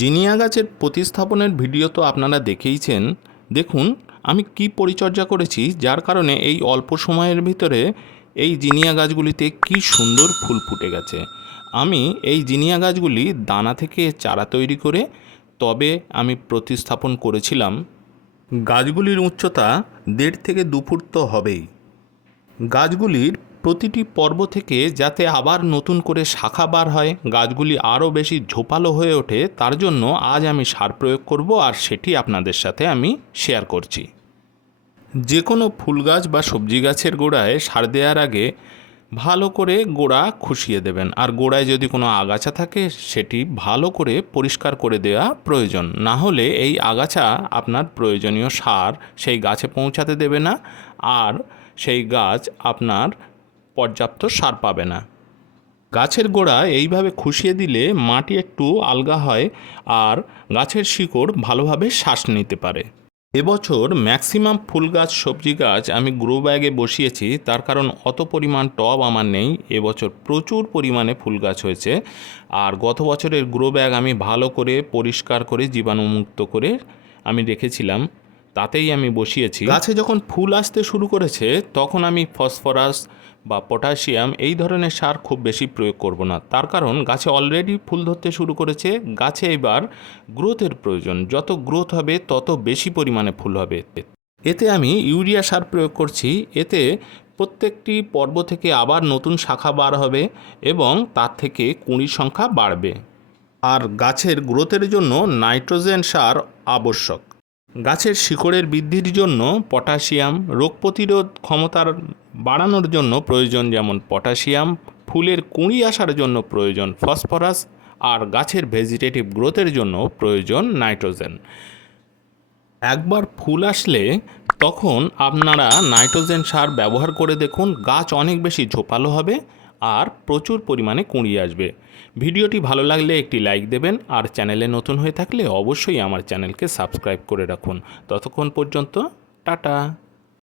জিনিয়া গাছের প্রতিস্থাপনের ভিডিও তো আপনারা দেখেইছেন। দেখুন, আমি কি পরিচর্যা করেছি, যার কারণে এই অল্প সময়ের ভিতরে এই জিনিয়া গাছগুলিতে কি সুন্দর ফুল ফুটে গেছে। আমি এই জিনিয়া গাছগুলি দানা থেকে চারা তৈরি করে তবে আমি প্রতিস্থাপন করেছিলাম। গাছগুলির উচ্চতা দেড় থেকে দু ফুট তো হবেই। গাছগুলির প্রতিটি পর্ব থেকে যাতে আবার নতুন করে শাখা বার হয়, গাছগুলি আরও বেশি ঝোপালো হয়ে ওঠে, তার জন্য আজ আমি সার প্রয়োগ করব আর সেটি আপনাদের সাথে আমি শেয়ার করছি। যে কোনো ফুল গাছ বা সবজি গাছের গোড়ায় সার দেওয়ার আগে ভালো করে গোড়া খুশিয়ে দেবেন। আর গোড়ায় যদি কোনো আগাছা থাকে, সেটি ভালো করে পরিষ্কার করে দেওয়া প্রয়োজন। না হলে এই আগাছা আপনার প্রয়োজনীয় সার সেই গাছে পৌঁছাতে দেবে না। আর সেই গাছ আপনার পর্যাপ্ত সার পাবে না। গাছের গোড়া এইভাবে খুশিয়ে দিলে মাটি একটু আলগা হয় আর গাছের শিকড় ভালোভাবে শ্বাস নিতে পারে। এবছর ম্যাক্সিমাম ফুল গাছ, সবজি গাছ আমি গ্রো ব্যাগে বসিয়েছি, তার কারণ অত পরিমাণ টব আমার নেই। এবছর প্রচুর পরিমাণে ফুল গাছ হয়েছে আর গত বছরের গ্রো ব্যাগ আমি ভালো করে পরিষ্কার করে, জীবাণুমুক্ত করে আমি রেখেছিলাম। তাতেই আমি বসিয়েছি। গাছে যখন ফুল আসতে শুরু করেছে, তখন আমি ফসফরাস বা পটাশিয়াম এই ধরনের সার খুব বেশি প্রয়োগ করব না। তার কারণ, গাছে অলরেডি ফুল ধরতে শুরু করেছে। গাছে এবার গ্রোথের প্রয়োজন। যত গ্রোথ হবে, তত বেশি পরিমাণে ফুল হবে। এতে আমি ইউরিয়া সার প্রয়োগ করছি। এতে প্রত্যেকটি পর্ব থেকে আবার নতুন শাখা বার হবে এবং তার থেকে কুঁড়ির সংখ্যা বাড়বে। আর গাছের গ্রোথের জন্য নাইট্রোজেন সার আবশ্যক। গাছের শিকড়ের বৃদ্ধির জন্য পটাশিয়াম, রোগ প্রতিরোধ ক্ষমতার বাড়ানোর জন্য প্রয়োজন যেমন পটাশিয়াম, ফুলের কুঁড়ি আসার জন্য প্রয়োজন ফসফরাস আর গাছের ভেজিটেটিভ গ্রোথের জন্য প্রয়োজন নাইট্রোজেন। একবার ফুল আসলে তখন আপনারা নাইট্রোজেন সার ব্যবহার করে দেখুন, গাছ অনেক বেশি ঝোপালো হবে আর প্রচুর পরিমাণে কুঁড়িয়ে আসবে। ভিডিওটি ভালো লাগলে একটি লাইক দেবেন আর চ্যানেলে নতুন হয়ে থাকলে অবশ্যই আমার চ্যানেলকে সাবস্ক্রাইব করে রাখুন। ততক্ষণ পর্যন্ত, টাটা।